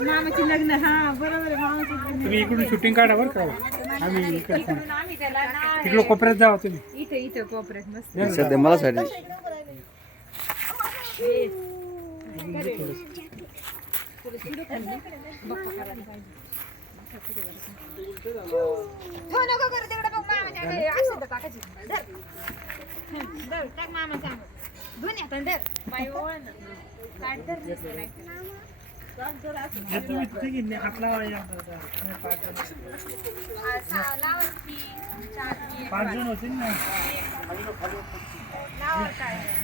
मामाची लग्न हा बरोबर आहे मामाची लग्न. तुम्ही इकडून शूटिंग काढा बरं का आम्ही इकडं कोपऱ्यात जावा तुम्ही इथे इथे कोपऱ्यात मस्त सध्या मला साठी नको करू तिकडे बघ मामाच्या अक्षता टाकायची धर टाक मामा सांग धुन येतात धर बाई ओळ ना काढ धर दिसत नाही पाच जण होतील ना लावा काय